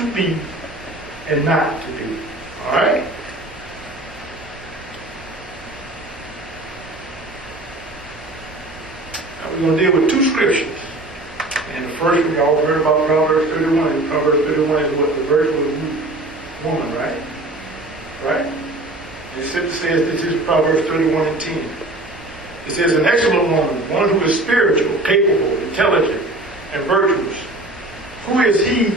to be and not to be. All right? Now we're going to deal with two scriptures. And the first one, y'all heard about Proverbs 31. And Proverbs 31 is what the virtue of the woman, right? Right? And it simply says, this is Proverbs 31 and 10. It says, an excellent woman, one who is spiritual, capable, intelligent, and virtuous. Who is he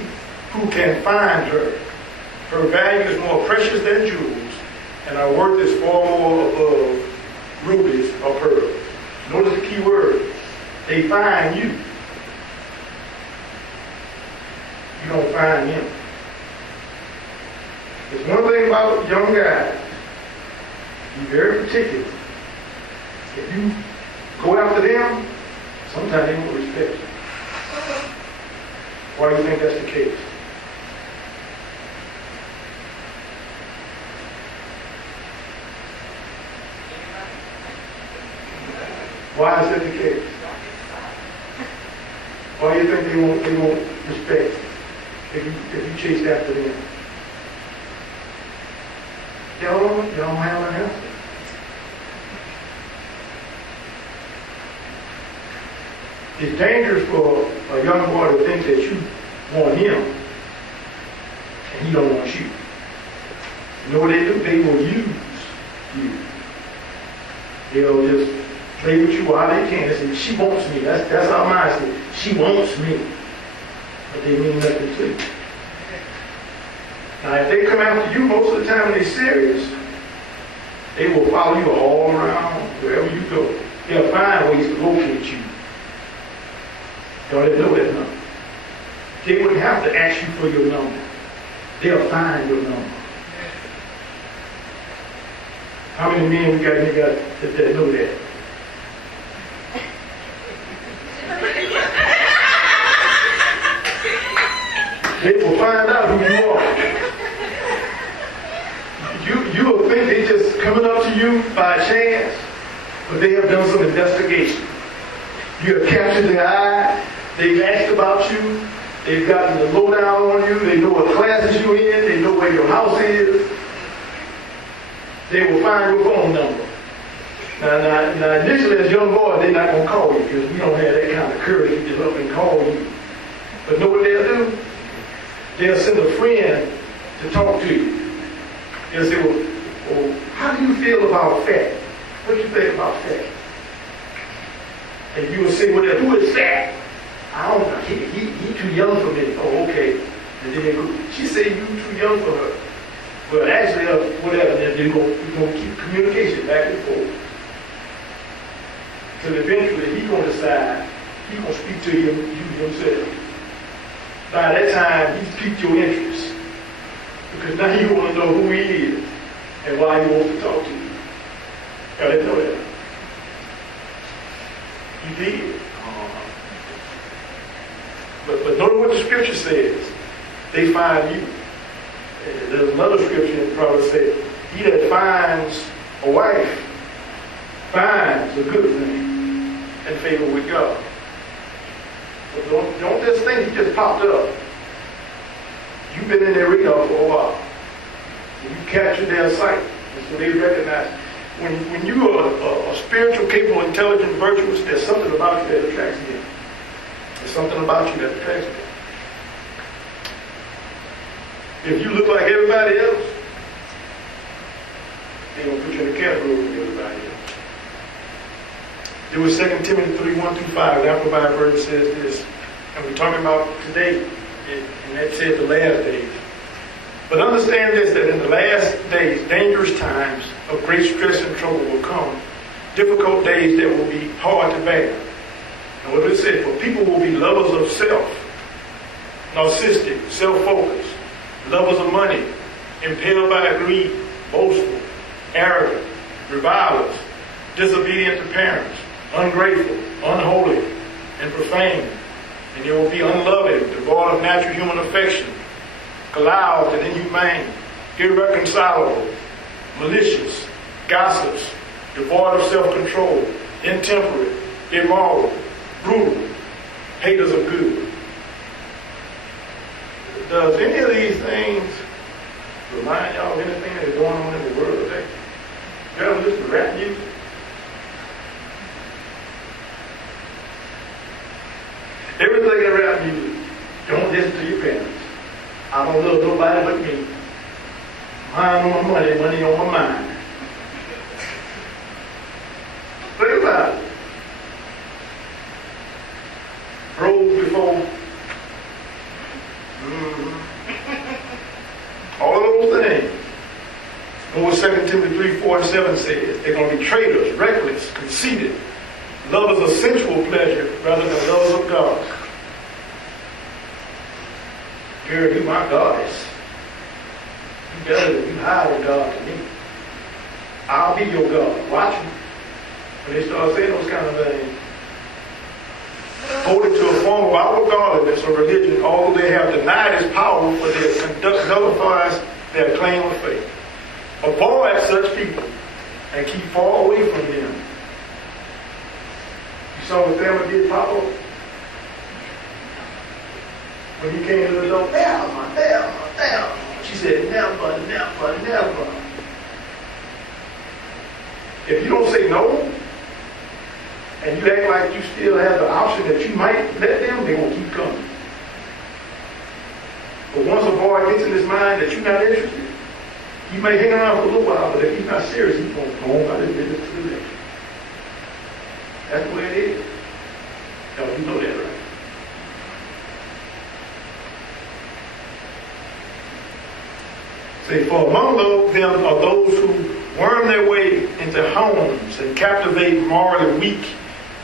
who can find her? Her value is more precious than jewels, and her worth is far more above rubies or pearls. Notice the key word. They find you. You don't find him. There's one thing about young guys. Be very particular. If you go after them, sometimes they won't respect you. Why do you think that's the case? Why is that the case? Why do you think they won't respect if you chase after them? Y'all don't have an answer. It's dangerous for a young boy to think that you want him and he don't want you. You know what they do? They will use you. They'll just play with you while they can. They say, she wants me. That's our mindset. She wants me. But they mean nothing to you. Now, if they come after you, most of the time when they're serious, they will follow you all around, wherever you go. They'll find ways to locate you. Y'all didn't know that number. They wouldn't have to ask you for your number. They'll find your number. How many men we got here that know that? They will find out who you are. You will think they're just coming up to you by chance, but they have done some investigation. You have captured their eye. They've asked about you. They've gotten the lowdown on you. They know what classes you're in. They know where your house is. They will find your phone number. Now initially as young boys, they're not going to call you because we don't have that kind of courage to get up and call you. But know what they'll do? They'll send a friend to talk to you. They'll say, well, how do you feel about fat? What do you think about fat? And you will say, well, who is fat? I don't know. He too young for me. Oh, okay. And then they go, she said you too young for her. Well, actually, whatever. Then they're going to keep communication back and forth. Till eventually he's going to decide, he's going to speak to you himself. By that time, he's piqued your interest. Because now you want to know who he is and why he wants to talk to you. Y'all didn't know that. He did. But notice what the scripture says. They find you. And there's another scripture in Proverbs that says, he that finds a wife finds a good thing and favor with God. So don't just think he just popped up. You've been in their radar for a while. And you captured their sight. And so they recognize. When you are a spiritual, capable, intelligent, virtuous, there's something about you that attracts them. There's something about you that attracts them. If you look like everybody else, they're going to put you in the category with everybody else. There was 2 Timothy 3:1-5. The Amplified Version says this. And we're talking about today. And that says the last days. But understand this, that in the last days, dangerous times of great stress and trouble will come. Difficult days that will be hard to bear. And what it says, for people will be lovers of self, narcissistic, self-focused, lovers of money, impelled by greed, boastful, arrogant, revilers, disobedient to parents, ungrateful, unholy, and profane. And they will be unloving, devoid of natural human affection, callous and inhumane, irreconcilable, malicious, gossips, devoid of self-control, intemperate, immoral, brutal, haters of good. Does any of these things remind y'all of anything that's going on in the world today? You ever listen to rap music? Everything in rap music, don't listen to your parents. I don't love nobody but me. Mind on my money, money on my mind. Think about it. Rose before. All of those things. Know what 2 Timothy 3:4-7 says? They're going to be traitors, reckless, conceited, lovers of sensual pleasure rather than lovers of God. Girl, you my goddess. You better than you hide in God to me. I'll be your God. Watch me. When they start saying those kind of things, holding to a form of outward godliness or religion, although they have denied its power, for their conduct nullifies their claim of faith. Avoid such people and keep far away from them. You saw what Thelma did, Papa? When he came to the door, Thelma. She said, never, never, never. If you don't say no, and you act like you still have the option that you might let them, they're going to keep coming. But once a boy gets in his mind that you're not interested, he may hang around for a little while, but if he's not serious, he's going to go on about his business to the next. That's the way it is. Now, you know that, right? Say, for among them are those who worm their way into homes and captivate morally weak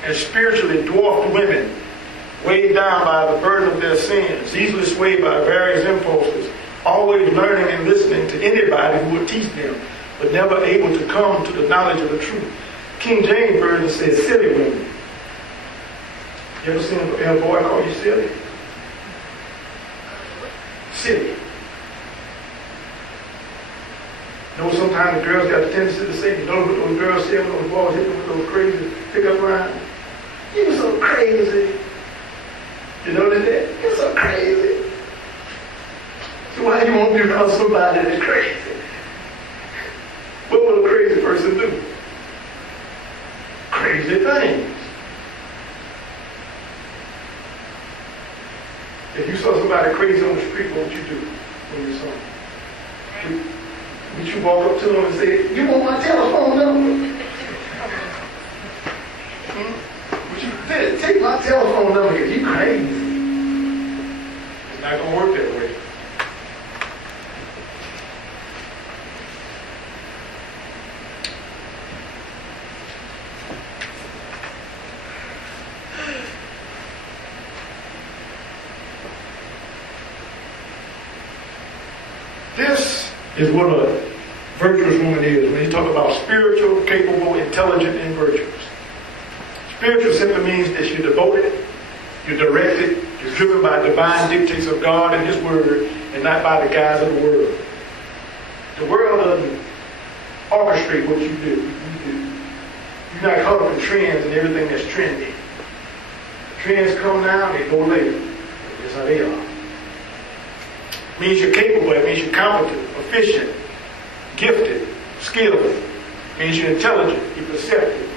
and spiritually dwarfed women, weighed down by the burden of their sins, easily swayed by various impulses, always learning and listening to anybody who would teach them, but never able to come to the knowledge of the truth. King James Version says silly women. You ever seen a boy call you silly? Silly. You know, sometimes the girls got a tendency to say, you know what those girls say when those boys hit them with those crazy pickup lines? You're so crazy. You notice that? You're so crazy. So why do you want me to call somebody that's crazy? What will a crazy person do? Crazy things. If you saw somebody crazy on the street, what would you do when you saw them? Would you walk up to them and say, you want my telephone number? Would you say, take my telephone number because you crazy? It's not going to work that way. This is what a virtuous woman is when you talk about spiritual, capable, intelligent, and virtuous. Spiritual simply means that you're devoted, you're directed, you're driven by divine dictates of God and His Word, and not by the guise of the world. The world doesn't orchestrate what you do. You're not caught up in trends and everything that's trendy. Trends come now, they go later. That's how they are. It means you're capable, it means you're competent, efficient, gifted, skilled. It means you're intelligent, you're perceptive,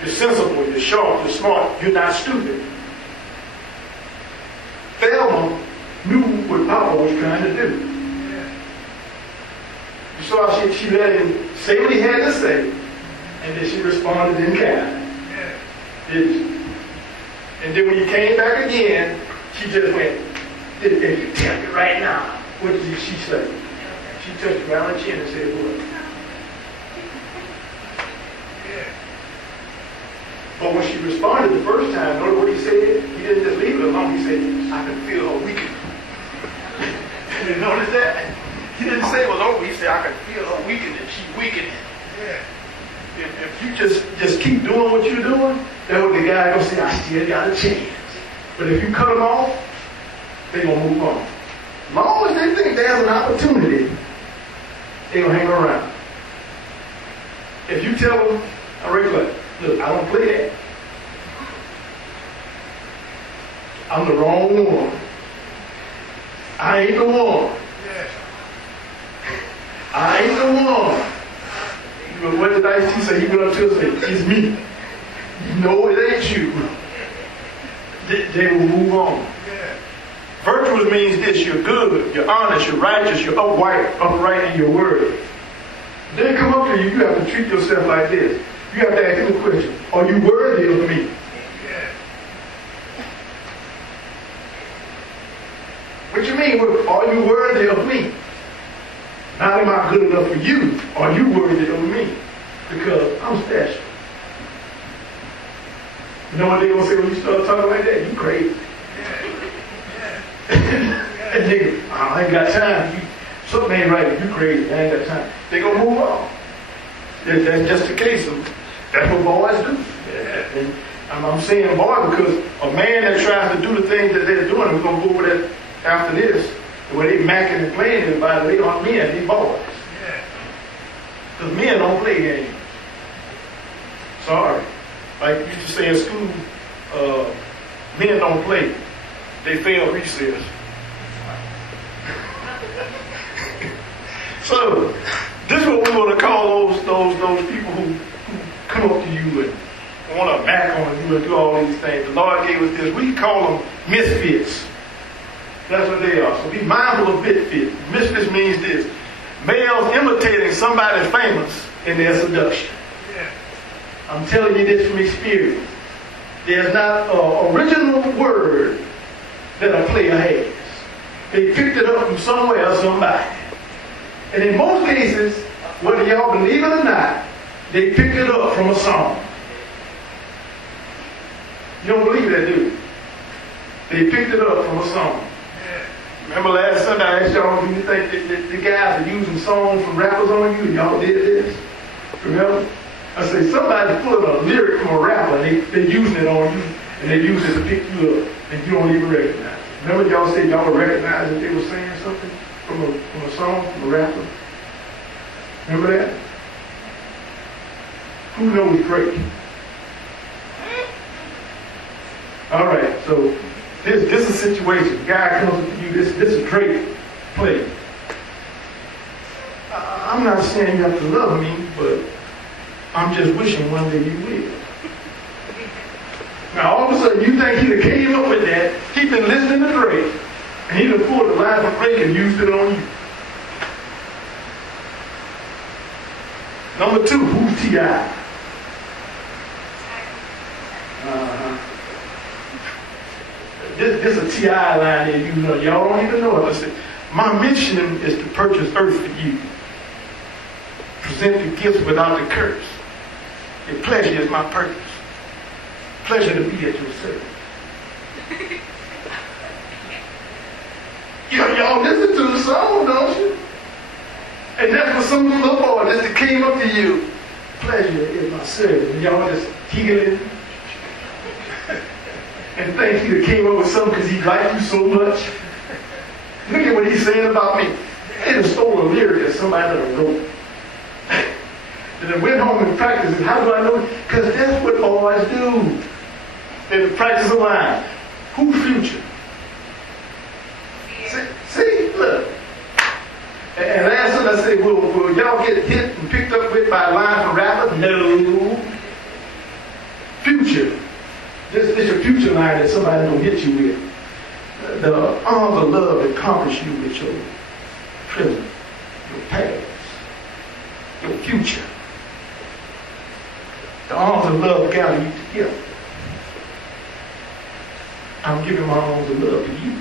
you're sensible, you're sharp, you're smart, you're not stupid. Thelma knew what Papa was trying to do. You saw how she let him say what he had to say, and then she responded in kind. Did she? And then when you came back again, she just went, if you tell me right now, what did she say? She touched around her chin and said, what? But when she responded the first time, notice what he said? He didn't just leave it alone. He said, I can feel her weakening. You notice that? He didn't say it was over. He said, I can feel her weakening. She's weakening. If you just keep doing what you're doing, that's what the guy gonna say, I still got a chance. But if you cut them off, they're going to move on. As long as they think there's an opportunity, they're going to hang around. If you tell them, look, I don't play that. I'm the wrong one. I ain't the one. I ain't the one. But what did I say? He went up to us and said, it's me. No, it ain't you. They will move on. Virtuous means this: you're good, you're honest, you're righteous, you're upright in your word. They come up to you, you have to treat yourself like this. You have to ask them the question, are you worthy of me? What you mean, are you worthy of me? Not am I good enough for you, are you worthy of me? Because I'm special. You know what they're going to say when you start talking like that? You crazy. And nigga, I ain't got time. Something ain't right. You crazy. I ain't got time. They gonna move on. That's just the case of that's what boys do. And I'm saying boy because a man that tries to do the things that they're doing, we're gonna go over that after this. When they macking and playing everybody, they aren't men, they boys. Because men don't play games. Sorry. Like you used to say in school, men don't play. They fail recess. So, this is what we want to call those people who come up to you and want to back on you and do all these things. The Lord gave us this. We call them misfits. That's what they are. So be mindful of misfits. Misfits means this: males imitating somebody famous in their seduction. I'm telling you this from experience. There's not an original word that a player has. They picked it up from somewhere, somebody. And in most cases, whether y'all believe it or not, they picked it up from a song. You don't believe that, do you? They picked it up from a song. Remember last Sunday I asked y'all, do you think that the guys are using songs from rappers on you? And y'all did this? Remember? I say somebody's pulling a lyric from a rapper and they're using it on you and they use it to pick you up and you don't even recognize it. Remember y'all said y'all recognized that they were saying something from a song, from a rapper? Remember that? Who knows Drake? All right, so this is a situation. Guy comes up to you, this is Drake play. I'm not saying you have to love me, but I'm just wishing one day you will. Now all of a sudden you think he came up with that, he's been listening to Drake, and he done pulled the line from Drake and used it on you. Number two, who's T.I.? This is a T.I. line there, you know, y'all don't even know it. I said, my mission is to purchase earth for you. Present the gifts without the curse. Your pleasure is my purpose. Pleasure to be at your service. Y'all listen to the song, don't you? And that's what some little boy that came up to you. Pleasure is my service. And y'all just giggling and think he came up with something because he liked you so much. Look at what he's saying about me. They just stole a lyric that somebody that wrote. And then went home and practiced it. How do I know? Because that's what boys do. They practice a line. Who's future? See, look. And last time I said, will y'all get hit and picked up with by a line from rappers? No. Future. This is your future line that somebody don't hit you with. The arms of love that conquers you with your present, your past, your future. The arms of love gather you together. I'm giving my arms of love to you.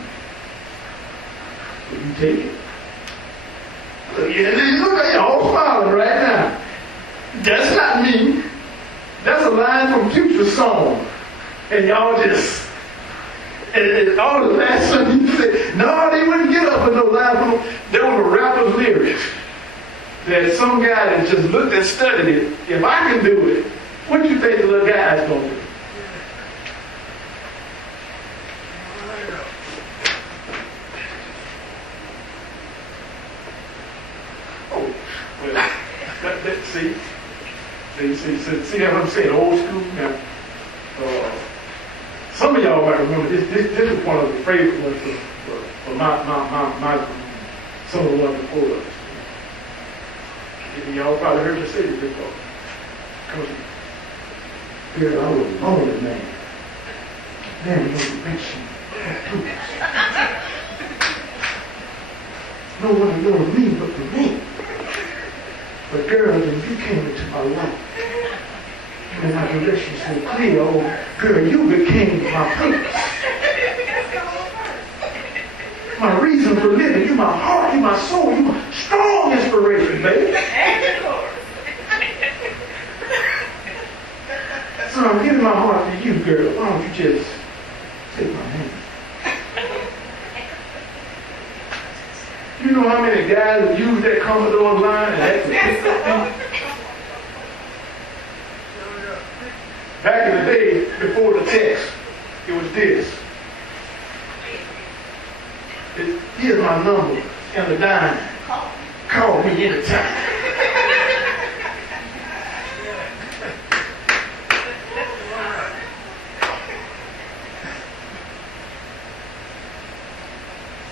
Will you take it? Look at y'all smiling right now. That's not me. That's a line from Future's song. And y'all just, and all the last time you said, no, they wouldn't get up with no line from them. There was a rapper's lyrics that some guy that just looked and studied it. If I can do it, what do you think the little guy's going to do? Oh, well, see what I'm saying? Old school now. Some of y'all might remember this is one of the favorite ones But my some of the ones before us. Y'all probably heard me say this before. Come on. Girl, I was a lonely man. Man, motivation. No one to know me but for me. But girl, when you came into my life, and my direction so clear, oh girl, you became my purpose. My reason for living, you my heart, you my soul, you my strong inspiration, baby. So I'm giving my heart to you, girl. Why don't you just take my hand? You know how many guys have used that Commodore line and had to pick up people? Back in the day, before the text, it was this. Here's my number and the dime. Call me anytime.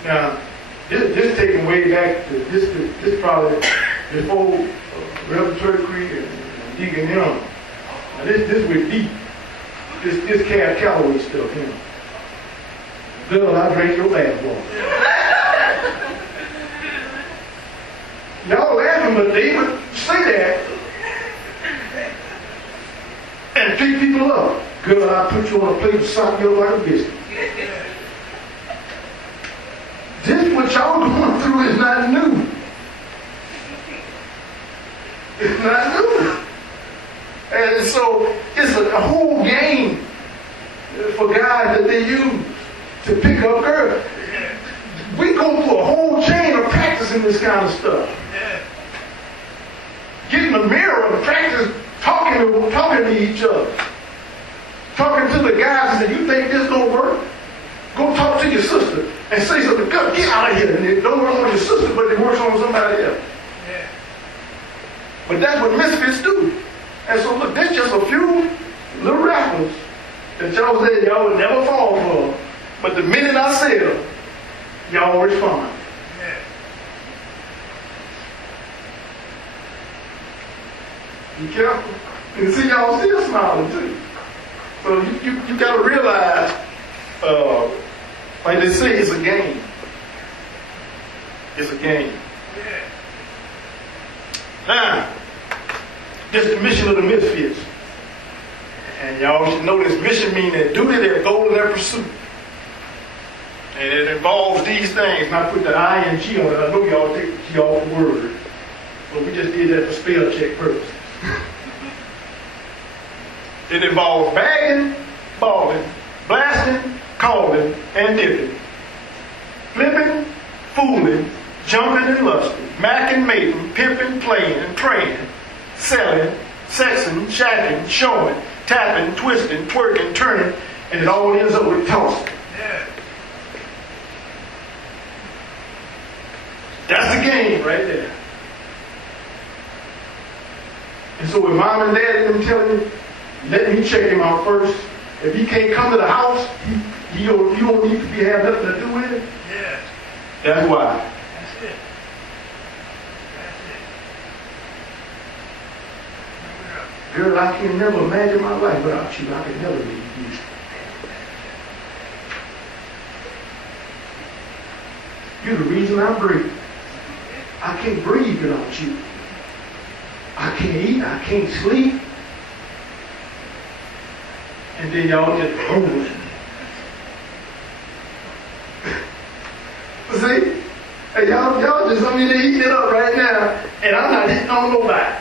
Now, this taking way back to this probably before Reverend Turkey and Deacon Young. Now this went deep. This Cab Calloway stuff, you know. Girl, I drank your bath water. Y'all laughing, but they would say that and pick people up. Girl, I put you on a plate and sock you up like a biscuit. This what y'all going through is not new. It's not new. And so it's a whole game for guys that they use to pick up girls. We go through a whole chain of practicing this kind of stuff. Get in the mirror and practice talking to each other. Talking to the guys and say, you think this gonna work? Go talk to your sister and say something. Go, get out of here. And it don't work on your sister, but it works on somebody else. Yeah. But that's what misfits do. And so look, there's just a few little rappers that y'all said y'all would never fall for. But the minute I say them, y'all respond. Yeah. Be careful. And see, y'all still smiling too. So you got to realize, like they say, it's a game. It's a game. Yeah. Now, this is the mission of the misfits. And y'all should know this mission means their duty, their goal, and their pursuit. And it involves these things. And I put the ing on it. I know y'all take the key off the word. But we just did that for spell check purposes. It involves bagging, balling, blasting, calling, and dipping. Flipping, fooling, jumping and lusting, macking, mating, pimping, playing, and praying, selling, sexing, shacking, showing, tapping, twisting, twerking, turning, and it all ends up with tossing. Yeah. That's the game right there. And so with mom and dad them telling you, let me check him out first. If he can't come to the house, you don't need to have nothing to do with it. Yeah. That's why. That's it. Girl, I can never imagine my life without you. I can never leave you. You're the reason I breathe. I can't breathe without you. I can't eat. I can't sleep. And then y'all just boom. See? Hey, y'all just, they're eating it up right now, and I'm not hitting on nobody.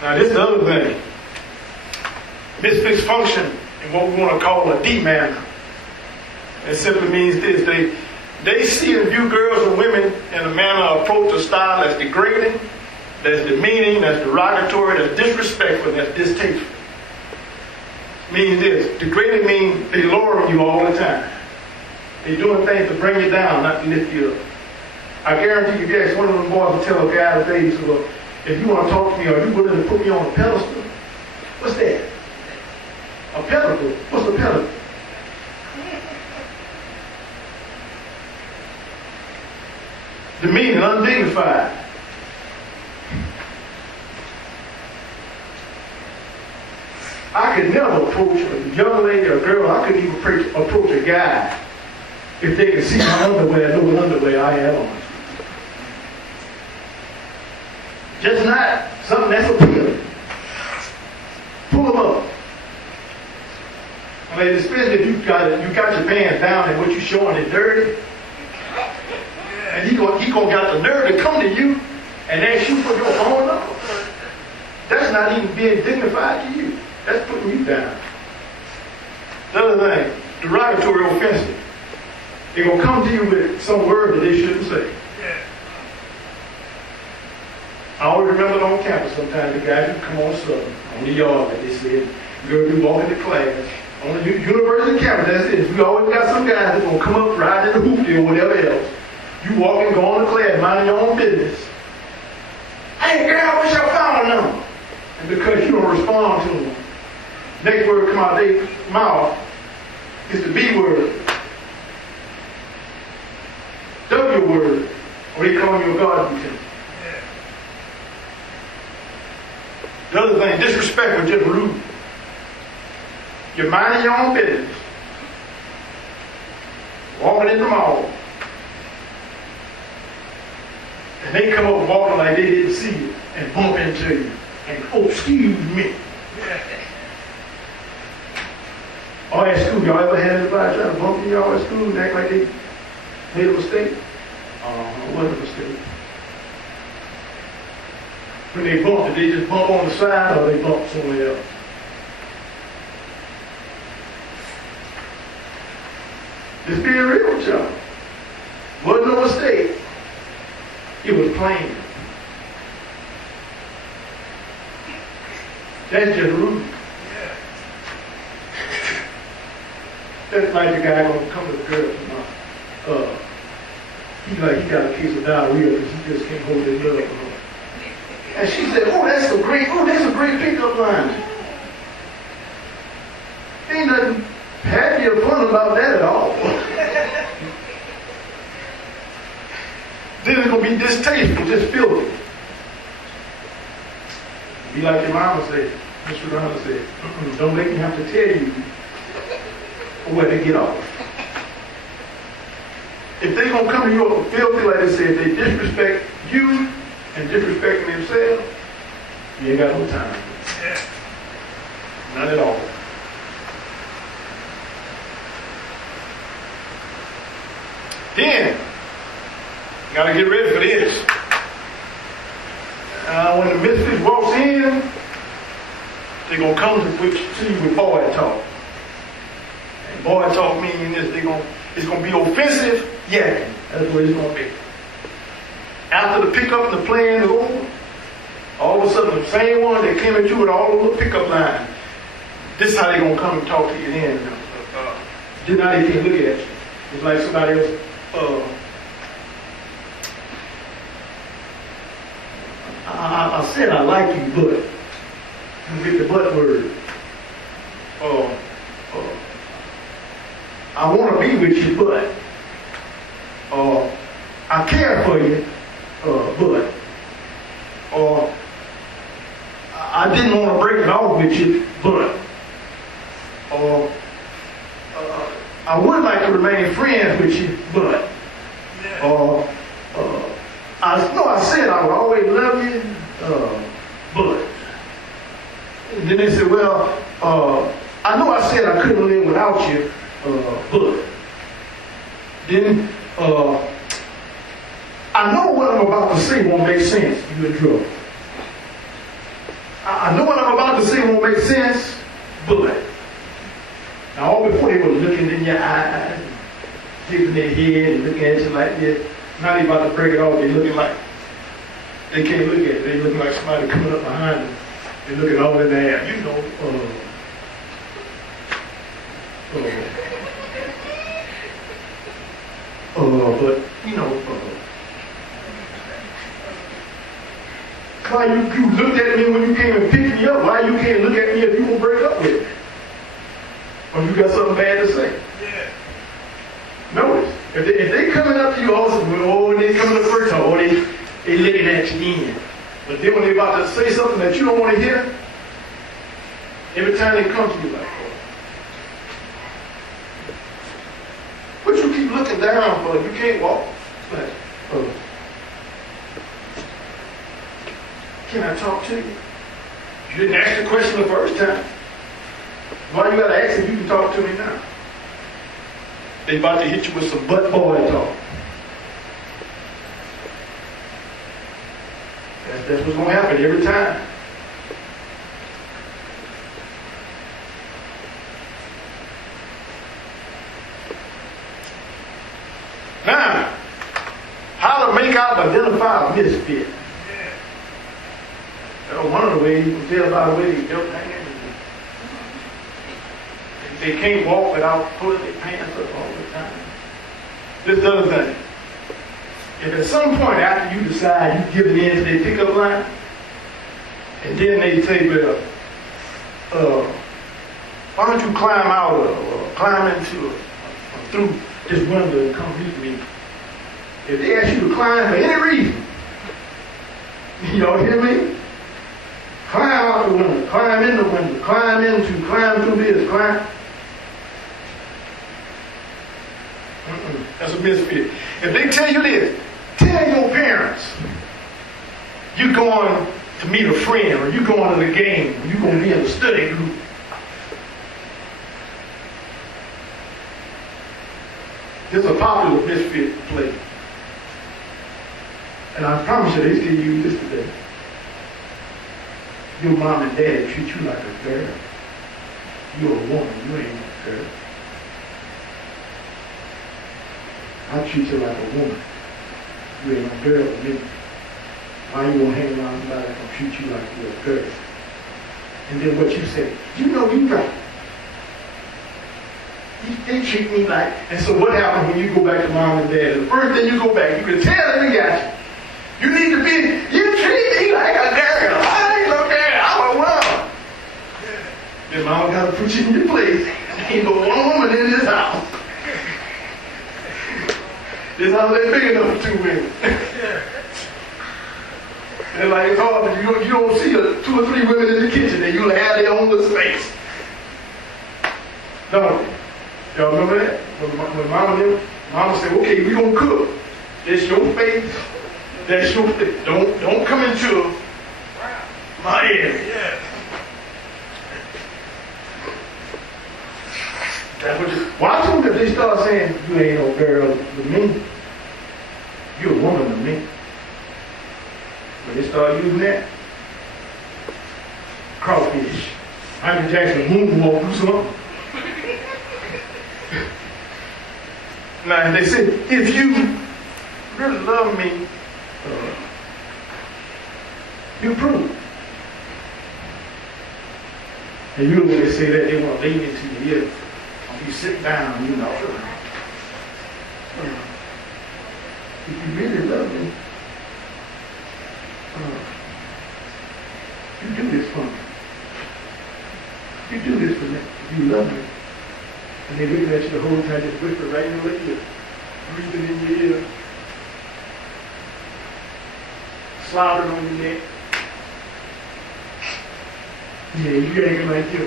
Now this is the other thing. Misfits function in what we want to call a D manner. It simply means this. They see and view girls and women in a manner, approach, or style that's degrading, that's demeaning, that's derogatory, that's disrespectful, that's distasteful. Means this. Degrading means they lower you all the time. They're doing things to bring you down, not to lift you up. I guarantee you this, one of them boys will tell a guy today, so If you want to talk to me, are you willing to put me on a pedestal? What's that? A pedestal? What's a pedestal? Demeaning, undignified. I could never approach a young lady or girl. I couldn't even approach a guy if they could see my underwear, know what underwear I have on. Just not something that's appealing. Pull them up. I mean, especially if you got your pants down and what you're showing is dirty. And he gonna got the nerve to come to you and ask you for your phone number. That's not even being dignified to you. That's putting you down. The other thing, derogatory, offensive. They're gonna come to you with some word that they shouldn't say. I always remember on campus sometimes the guys would come on Southern, on the yard, like they said, girl, you walk into class. On the university campus, that's it. We always got some guys that gonna come up riding in the hoopty or whatever else. You walk and go on to class, mind your own business. Hey girl, what's your phone number? And because you don't respond to them, next word come out of their mouth is the B word, W word, or they call you a God lieutenant. The other thing, disrespectful, just rude. You're minding your own business. Walking in the mall. And they come up walking like they didn't see you and bump into you. And, oh, excuse me. Or at school, y'all ever had anybody trying to bump into y'all at school and act like they made a mistake? It wasn't a mistake. When they bump, did they just bump on the side or they bump somewhere else? Just being real with y'all. Wasn't no mistake. It was plain. That's just rude. That's like the guy gonna come to the girl tomorrow. He got a case of diarrhea because he just can't hold his love for her. And she said, that's a great pickup line. Ain't nothing happy or fun about that at all. Then it's going to be distasteful, just filthy. Be like your mama said, Mr. Ronna said, don't make me have to tell you where to get off. If they're going to come to you filthy, like they said, they disrespect you and disrespecting themselves, you ain't got no time. None at all. Then, you got to get ready for this. When the misfit walks in, they're going to come to you with boy talk. And boy talk meaning this, it's going to be offensive, yeah, that's what it's going to be. After the pickup and the plan is over, all of a sudden the same one that came at you with all of the pickup lines, this is how they're going to come and talk to you then. Then now they can't look at you. It's like somebody else, I said I like you, but you get the but word. I want to be with you, but I care for you, but I didn't want to break it off with you, but I would like to remain friends with you, but I said I would always love you, but. And then they said, well, I know I said I couldn't live without you, but. Then I know what I'm about to say won't make sense. You in trouble. I know what I'm about to say won't make sense, but. Now, all before they were looking in your eyes, tipping their head and looking at you like this. Now they about to break it off. They looking like they can't look at it. They looking like somebody coming up behind them. They looking over there. You know, but you know, Why you looked at me when you came and picked me up? Why you can't look at me if you gonna break up with me? Or you got something bad to say? Yeah. Notice, if they coming up to you also, oh, they coming up first time, oh, they looking at you again. But then when they about to say something that you don't want to hear, every time they come to you like, oh. What you keep looking down for? You can't walk. Like, oh. Can I talk to you? You didn't ask the question the first time. Why you gotta ask if you can talk to me now? They about to hit you with some butt boy talk. That's what's gonna happen every time. Now, how to make out and identify a misfit. One of the ways you can tell by the way they built hands. They can't walk without pulling their pants up all the time. This other thing. If at some point after you decide you give it in to their pickup line, and then they say, well, why don't you climb out or climb into through this window and come meet me? If they ask you to climb for any reason, y'all hear me? Climb out the window, climb in the window, climb through this, climb. That's a misfit. If they tell you this, tell your parents you're going to meet a friend or you're going to the game or you're going to be in a study group. This is a popular misfit play. And I promise you they still use this today. Your mom and dad treat you like a girl. You're a woman, you ain't a girl. I treat you like a woman. You ain't a girl to me. Why you won't hang around somebody and treat you like you're a girl? And then what you say, you know you right. They treat me like, and so what happens when you go back to mom and dad? The first thing you go back, you can tell them they got you. You need to be, you treat me like a girl. I ain't no girl, I'm a woman. Then mama got to put you in your place. Ain't no one woman in this house. This house ain't big enough for two women. And like it's hard, but you don't see 2 or 3 women in the kitchen and you'll have their own little space. Don't you? Y'all remember that? When mama said, okay, we're gonna cook. It's your face. That's your face. Don't come into my area. That's what you watch them if they start saying, you ain't no girl to me. You're a woman to me. When they start using that, crawfish. Michael Jackson moonwalk through something. Now they say, if you really love me, you prove. And you know when they say that, they want to lean into your ear. You sit down, you know. If you really love me, you do this for me. You do this for me. If you love me. And they look at you the whole time, just whisper right in your ear, breathing in your ear, slobbering on your neck. Yeah, you ain't like you.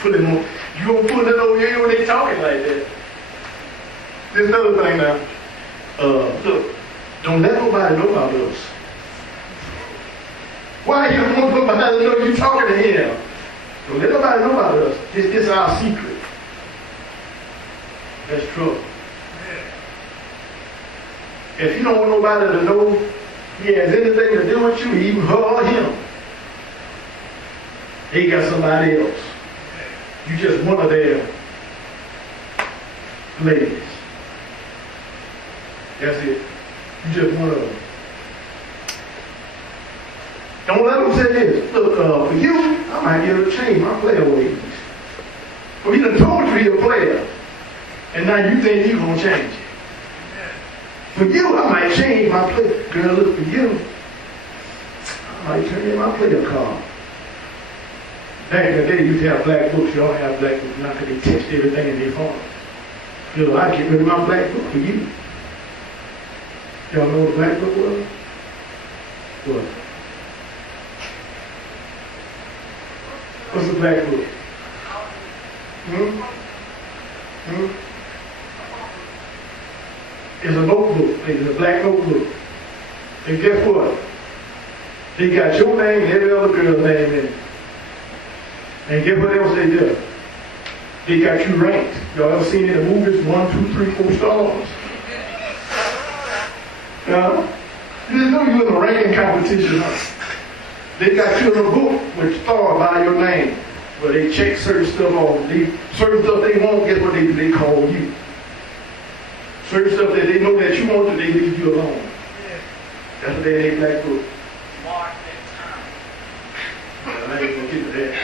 Put it on. You gonna put it over here when they talking like that. There's another thing now. Look, don't let nobody know about us. Why you don't want nobody to know you talking to him? Don't let nobody know about us. This is our secret. That's trouble. If you don't want nobody to know he has anything to do with you, even her or him, they got somebody else. You just one of their ladies. That's it. You just one of them. Don't let them say this. Look, for you, I might be able to change my player ways. Well, he done told you he's a player. And now you think you're going to change it. For you, I might change my play. Girl, look, for you, I might change me my player card. Back in the day, you used to have black books. Y'all have black books now because they text everything in their phone. You know, I get rid of my black book for you. Y'all know what a black book was? What? What's a black book? It's a notebook. It's a black notebook. And guess what? They got your name and every other girl's name in it. And guess what else they do? They got you ranked. Y'all ever seen in the movies 1, 2, 3, 4 stars? You didn't know you were in a ranking competition, huh? They got you in a book with stars by your name. But they check certain stuff off. Certain stuff they won't get what they call you. Certain stuff that they know that you want to, they leave you alone. That's what they ain't black book. Mark that time. Well, I ain't gonna get to that.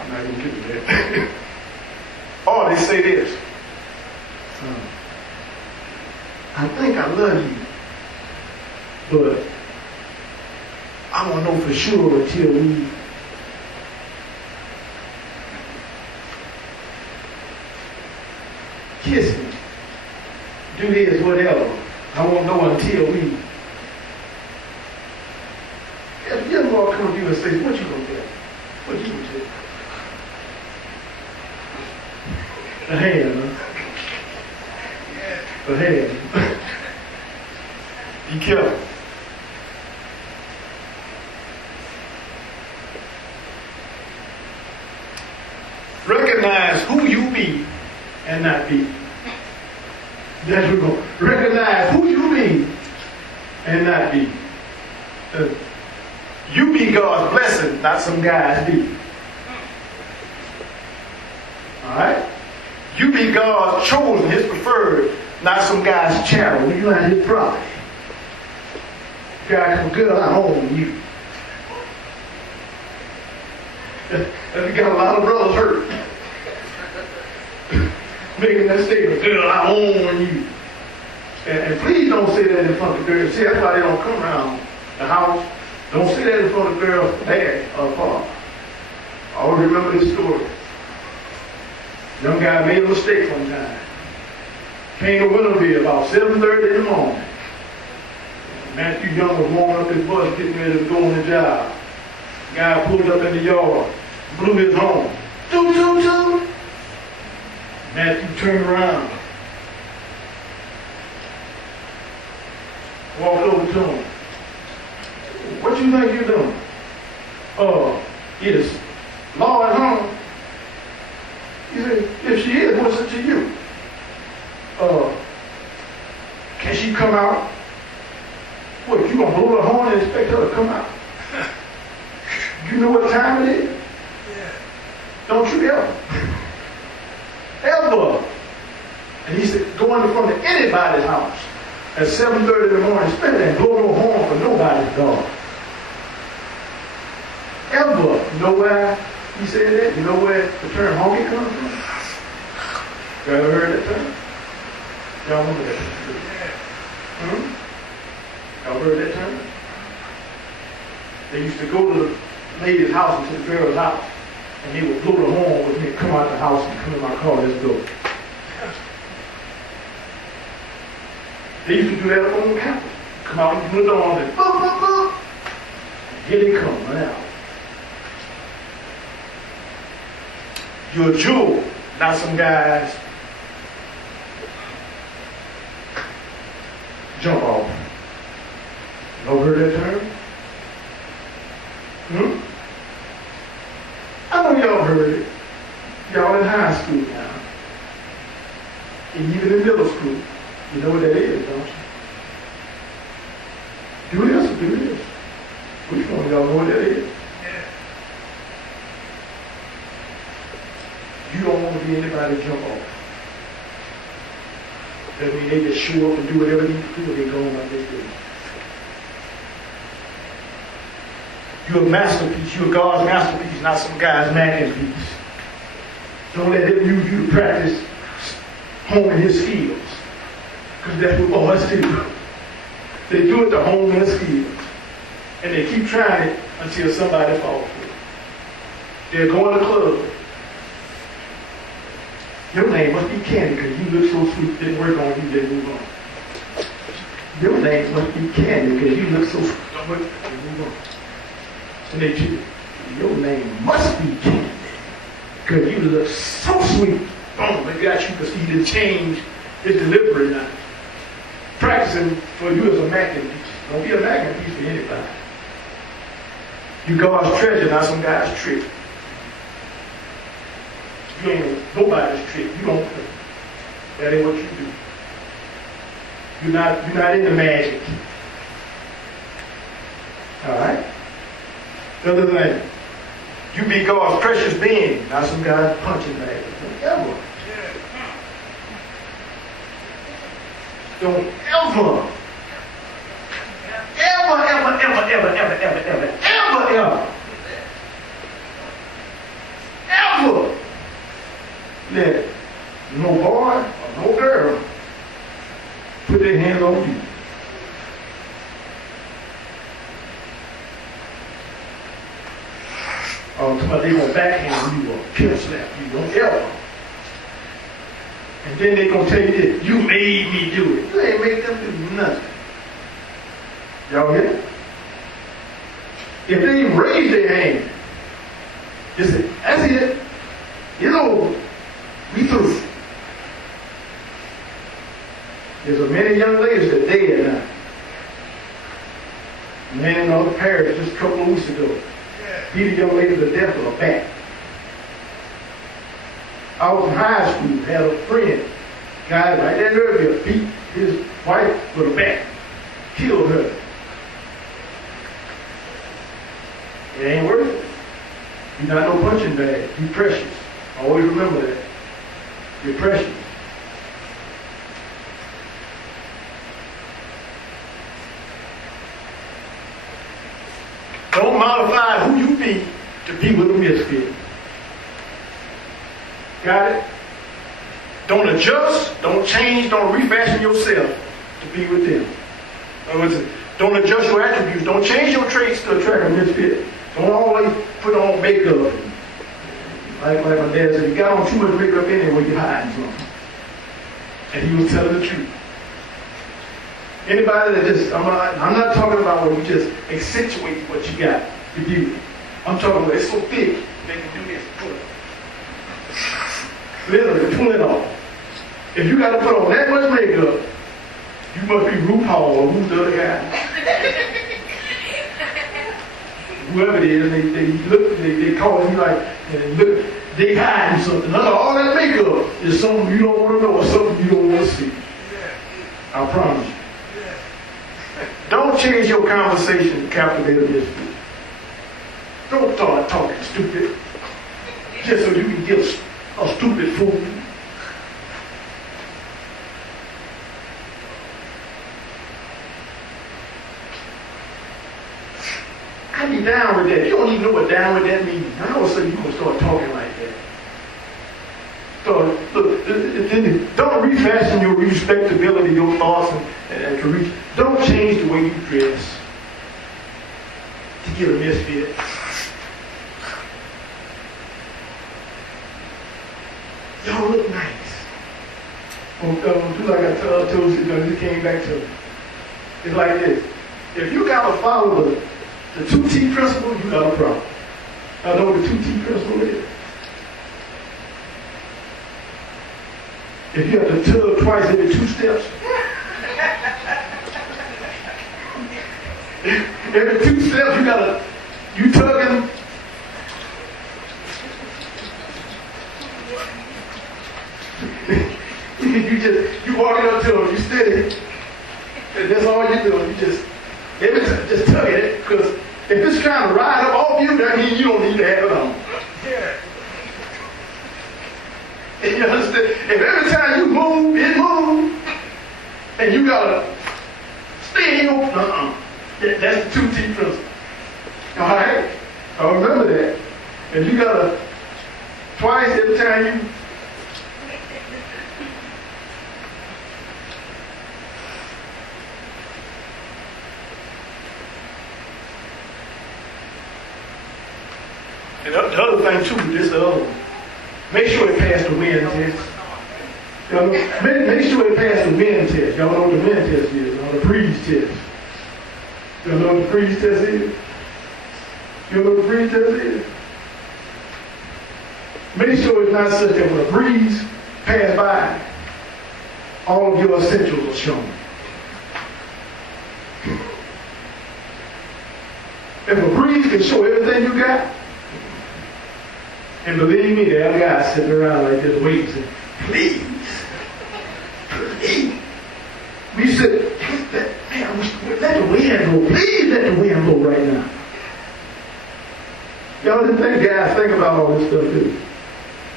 I'm not gonna get to that. Oh, they say this. I think I love you, but I won't know for sure until we kiss me, do this, whatever. I won't know until we. If your Lord come to you and say, what you gonna do? What you gonna do? A hand, huh? A hand. Be careful. Recognize who you be and not be. That's what we're going. Recognize who you be and not be. You be God's blessing, not some guy's be. Alright? You be God's chosen, his preferred, not some guy's chattel. You not his property. God come good, I own you. And we got a lot of brothers hurt. Making that statement, girl, I own you. And please don't say that in front of the girls. See, that's why they don't come around the house. Don't say that in front of the girls' dad or father. I always remember this story. Young guy made a mistake one time. Came to Winterville about 7:30 in the morning. Matthew Young was warming up his bus, getting ready to go on the job. Guy pulled up in the yard, blew his horn. Toot, toot, toot. Matthew turned around, walked over to him. What you think you're doing? Is Law at home? He said, if she is, what's it to you? Can she come out? What, you gonna blow the horn and expect her to come out? You know what time it is? Yeah. Don't you ever. Ever. And he said, go in front of anybody's house at 7:30 in the morning, spend and blow no horn for nobody's dog. Ever. You know why he said that? You know where the term honky comes from? You ever heard that term? Y'all remember that term? Y'all heard that term? They used to go to the lady's house and to the girl's house, and they would blow the horn with me, come out the house and come in my car, let's go. They used to do that on the campus. Come out and blow the horn and boop, boop, boop. And here they come now. You're a jewel, not some guys jump off. Y'all heard that term? I know y'all heard it. Y'all in high school now. And even in middle school. You know what that is, don't you? Do this or do this. Which one of y'all know what that is? You don't want to be anybody to jump off. That means they just show up and do whatever they need to do and they go on like they do. You're a masterpiece. You're God's masterpiece, not some guy's masterpiece. Don't let them use you to practice honing his skills. Because that's what boys do. They do it to hone his skills. And they keep trying it until somebody falls for it. They're going to club. Your name must be Candy because you look so sweet. Didn't work on you, didn't move on. Your name must be Candy because you look so sweet. Don't work, didn't move on. And they cheat. Your name must be Candy because you look so sweet. Boom, they got you because he didn't change his delivery now. Practicing for you as a mac and piece. Don't be a mac and piece for anybody. You God's treasure, not some guy's trick. You ain't nobody's trick. You don't play. That ain't what you do. You're not into magic. Alright? The other thing, you be God's precious being, not some guy's punching bag. Don't ever, let no boy or no girl put their hands on you. Or they gonna backhand you or pimp slap you. Don't ever. And then they gonna tell you this, you made me do it. You ain't make them do nothing. Y'all hear it? If they raise their hand, just say, that's it. It's over. We through. There's a many young ladies that are dead now. A man in our parish just a couple of weeks ago. Beat a young lady to death with a bat. I was in high school, had a friend, guy right there in Louisville, beat his wife with a bat, killed her. It ain't worth it. You're not no punching bag. You're precious. Always remember that. You're precious. Don't modify who you be with a misfit. Got it? Don't adjust, don't change, don't refashion yourself to be with them. In other words, don't adjust your attributes. Don't change your traits to attract a misfit. Don't always put on makeup. Like my dad said, you got on too much makeup anyway, you're hiding something. And he was telling the truth. Anybody that just, I'm not talking about where you just accentuate what you got to do. I'm talking about it's so thick, they can do this, pull it. Literally, pull it off. If you got to put on that much makeup, you must be RuPaul or who's the other guy. Whoever it is, they call you like, look, they hiding something. All that makeup is something you don't want to know or something you don't want to see. I promise you. Don't change your conversation to captivate a misfit. Don't start talking stupid just so you can get a stupid fool. I be down with that. You don't even know what down with that means. I all of a sudden you're going to start talking like that. So, look, don't refashion your respectability, your thoughts, and to reach. Don't change the way you dress to get a misfit. Y'all look nice. Do like I told you, this came back to me. It's like this. If you got to follow the 2T principle, you got a problem. I know what the 2T principle is. If you have to tug twice every 2 steps, every 2 steps you tugging. you walking up to them, you steady, and that's all you do. You just every time just tug it, because if it's trying to ride up off you, that means you don't need to have it on. And you understand? If every time you move, it moves, and you gotta stay in your that's the 2T principle. All right? I remember that. And you gotta twice every time you. And the other thing too, this the other one. Make sure it passed the wind test. Y'all know, make sure it passed the wind test. Y'all know what the wind test is, or the breeze test. Y'all know what the breeze test is? You know what the breeze test is? Make sure it's not such that when a breeze passes by, all of your essentials are shown. If a breeze can show everything you got, and believe me, the other guy sitting around like this waiting, saying, please, please. We said, man, let the wind go. Please let the wind go right now. Y'all didn't think guys think about all this stuff, do you?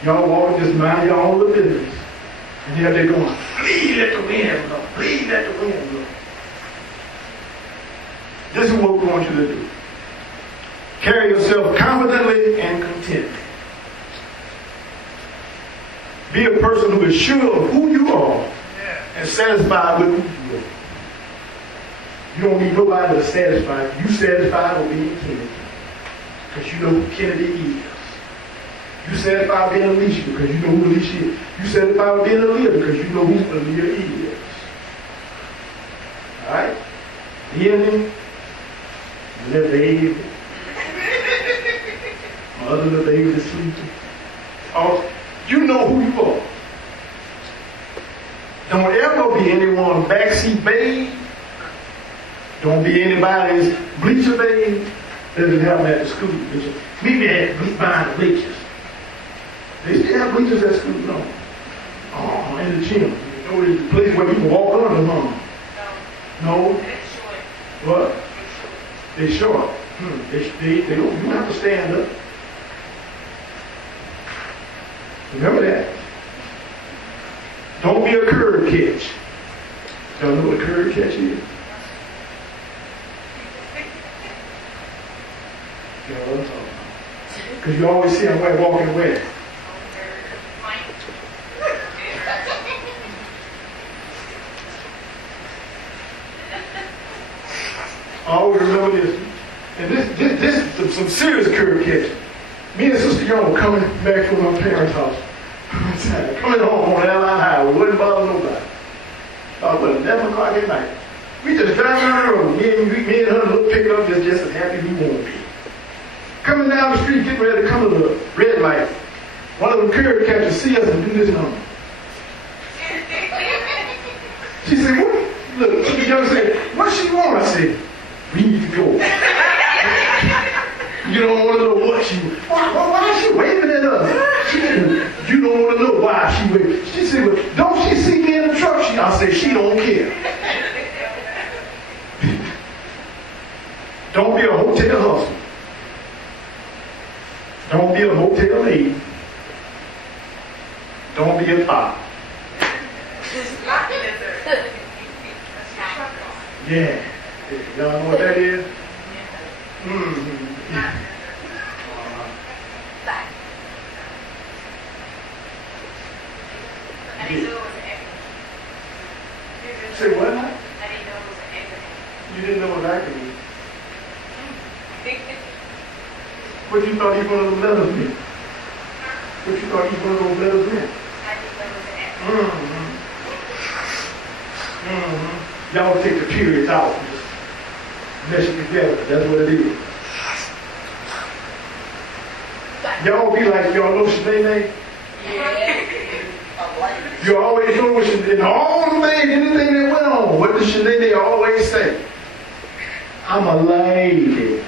Y'all walk, just mind your own little business. And here they're going, please let the wind blow. Please let the wind blow. This is what we want you to do. Carry yourself confidently and contently. Be a person who is sure of who you are and satisfied with who you are. You don't need nobody to satisfy you. You satisfied with being Kennedy because you know who Kennedy is. You satisfied with being Alicia because you know who Alicia is. You satisfied with being Aaliyah because you know who Aaliyah is. Alright? The ending, little baby. Other little baby that's sleeping. Oh, you know who you are. Don't ever be anyone's backseat babe. Don't be anybody's bleacher babe. That doesn't happen at the school. Meet me at behind the bleachers. They still have bleachers at school, no? Oh, in the gym. You know, it's the place where people walk under, huh? No. What? They short. They don't. You have to stand up. Remember that. Don't be a curb catch. Y'all know what a curb catch is? You know what I'm talking about. Because you always see them walking away. I always remember this. And this is some serious curb catch. Me and Sister Young were coming back from my parents' house. Coming home on Airline Highway, wouldn't bother nobody. About 11 o'clock at night. We just driving down the road. Me and her little pickup just as happy we want to be. Coming down the street, getting ready to come to the red light. One of them curb catchers see us and do this number. She said, what? Look, Sister Young said, what she want? I said, we need to go. You don't want to know what she was. Why is she waving at us? She said, you don't want to know why she waving. She said, well, don't she see me in the truck? I said, she don't care. Don't be a hotel hustler. Don't be a hotel lady. Don't be a pop. Yeah. Y'all know what that is? Mm-hmm. I didn't know it was an acronym. Say what? I didn't know it was an acronym. You didn't know what acronym. What you thought each one of those letters meant? What you thought each one of those letters meant? I didn't know it was an acronym. Y'all take the periods out and just mesh it together. That's what it is. Y'all be like, y'all know Shanae? Yeah. You always know what Shanae, in all the things, anything that went on, what does Shanae always say? I'm a lady.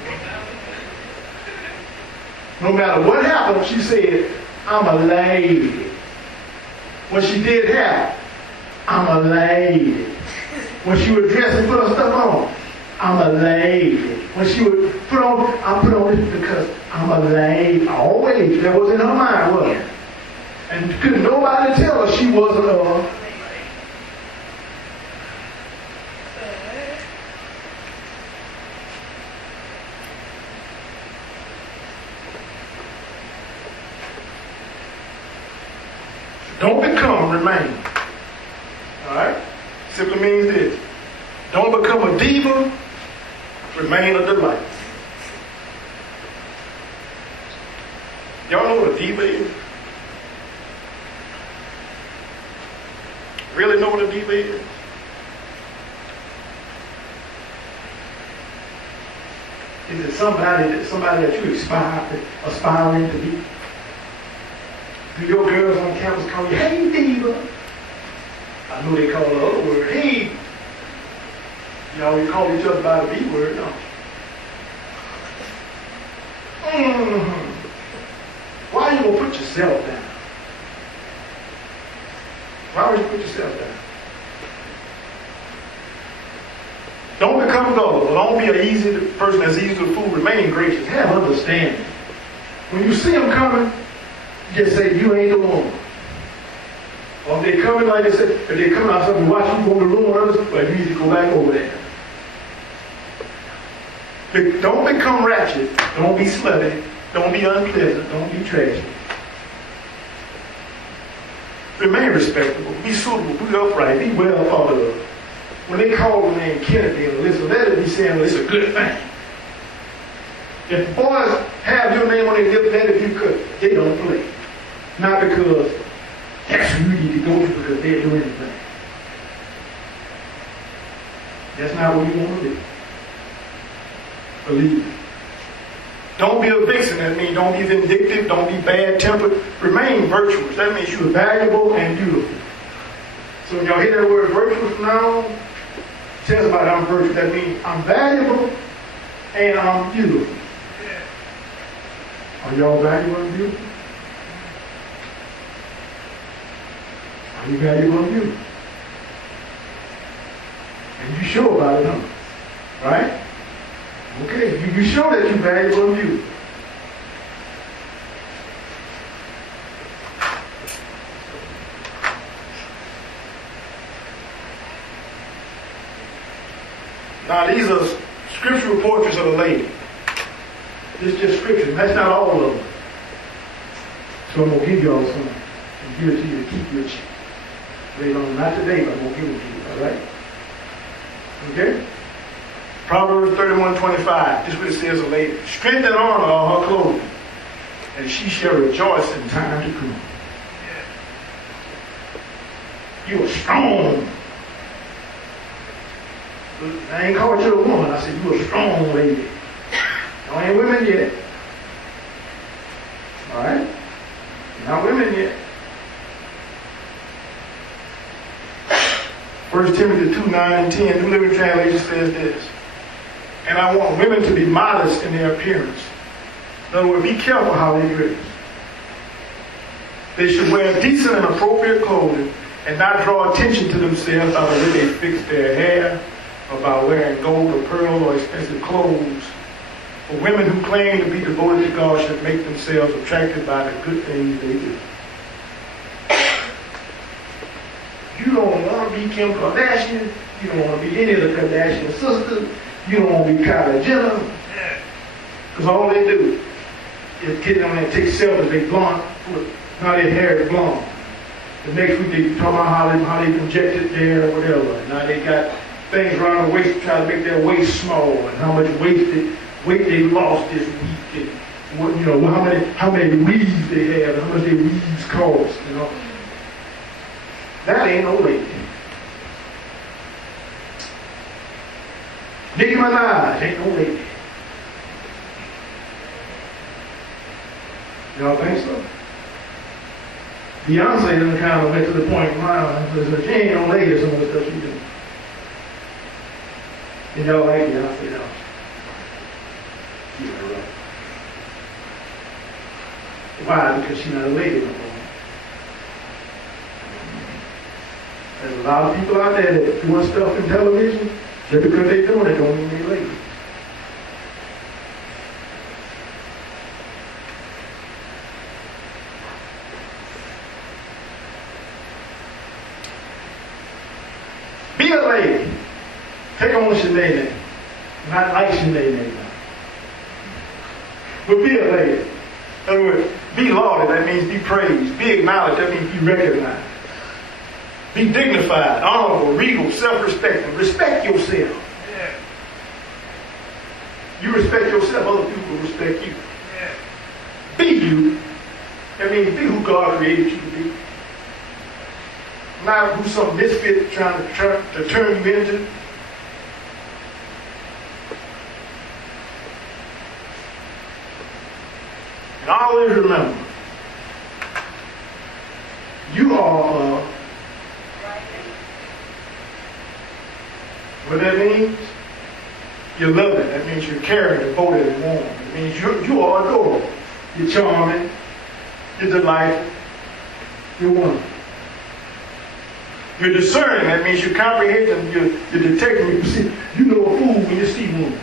No matter what happened, she said, I'm a lady. When she did happen, I'm a lady. When she would dress and put her stuff on, I'm a lady. When she would put on, I put on this because I'm a lady. Always. That was in her mind, wasn't it? And couldn't nobody tell her she wasn't a. Don't become, remain. Alright? Simply means this. Don't become a diva, remain a delight. Y'all know what a diva is? Really know what a diva is? Is it somebody that you aspiring to be? Do your girls on campus call you, hey, diva? I know they call the other word, hey. You always call each other by the B word, don't you? Why you gonna put yourself down? Why would you put yourself down? Don't become gullible. Don't be an easy person that's easy to fool. Remain gracious. Have understanding. When you see them coming, just say, you ain't the one. Or if they coming like they said, if they coming out something, watch you go to the room with others, well, you need to go back over there. Don't become ratchet. Don't be slutty. Don't be unpleasant. Don't be trashy. Remain respectable. Be suitable. Be upright. Be well thought of. When they call the name Kennedy and listen, let it be saying, well, it's a good thing. If boys have your name on their lips, let it be good. They don't play. Not because that's who you need to go to because they're doing anything. That's not what you want to do. Believe me. Don't be a vixen. That means don't be vindictive. Don't be bad-tempered. Remain virtuous. That means you're valuable and beautiful. So when y'all hear that word virtuous from now on, tell somebody I'm virtuous. That means I'm valuable and I'm beautiful. Are y'all valuable and beautiful? Are you valuable and beautiful? And you sure about it, huh? Right? Okay, you show that you're valuable and beautiful. Now these are scriptural portraits of a lady. This is just scripture. That's not all of them. So I'm going to give you all some and give it to you to keep with you. Later on, not today, but I'm going to give it to you, all right? Okay? Proverbs 31:25. This is what it says of a lady. Strength and honor are her clothing, and she shall rejoice in time to come. You are strong. I ain't called you a woman. I said, you a strong lady. Y'all ain't women yet. All right? Not women yet. 1 Timothy 2:9-10, New Living Translation says this. And I want women to be modest in their appearance. In other words, be careful how they dress. They should wear decent and appropriate clothing and not draw attention to themselves by the way they fix their hair or by wearing gold or pearl or expensive clothes. For women who claim to be devoted to God should make themselves attracted by the good things they do. You don't want to be Kim Kardashian. You don't want to be any of the Kardashian sisters. You don't want to be Kylie Jenner. Because all they do is get on there and take selfies. They blonde. Now their hair is blonde. The next week they talk about how they projected there or whatever. Now they got things around the waist to try to make their waist small and how much weight they lost this week and what, you know, how many weaves they have and how much their weaves cost, you know. That ain't no lady. Nicki Minaj ain't no lady. Y'all think so? Beyonce done kind of went to the point, wow, she ain't no lady, some of the stuff she do. And y'all like Beyonce, y'all. She's not right. Why? Because she's not a lady no more. There's a lot of people out there that doing stuff in television, just because they're doing it don't mean they're lady. Be a lady. Take on Sinead name. Not like Sinead name. But be a lady. In other words, be lauded, that means be praised. Be acknowledged, that means be recognized. Be dignified, honorable, regal, self-respecting. Respect yourself. Yeah. You respect yourself, other people respect you. Yeah. Be you. That means be who God created you to be. Not who some misfit trying to turn you into. And always remember, you are, what that means? You're loving. That means you're caring, devoted, and warm. It means you are adorable. You're charming. You're delightful. You're wonderful. You're discerning. That means you're comprehending. You're detecting. You know a fool when you see one.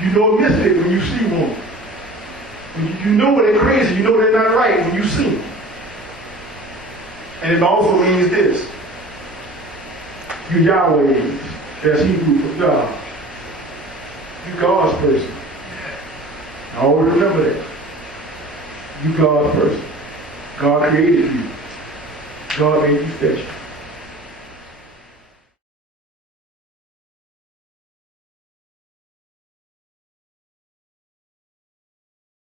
You know a misfit when you see one. You know they're crazy. You know they're not right when you see them. And it also means this. You Yahweh. That's Hebrew for God. You God's person. Always remember that. You God's person. God created you. God made you special.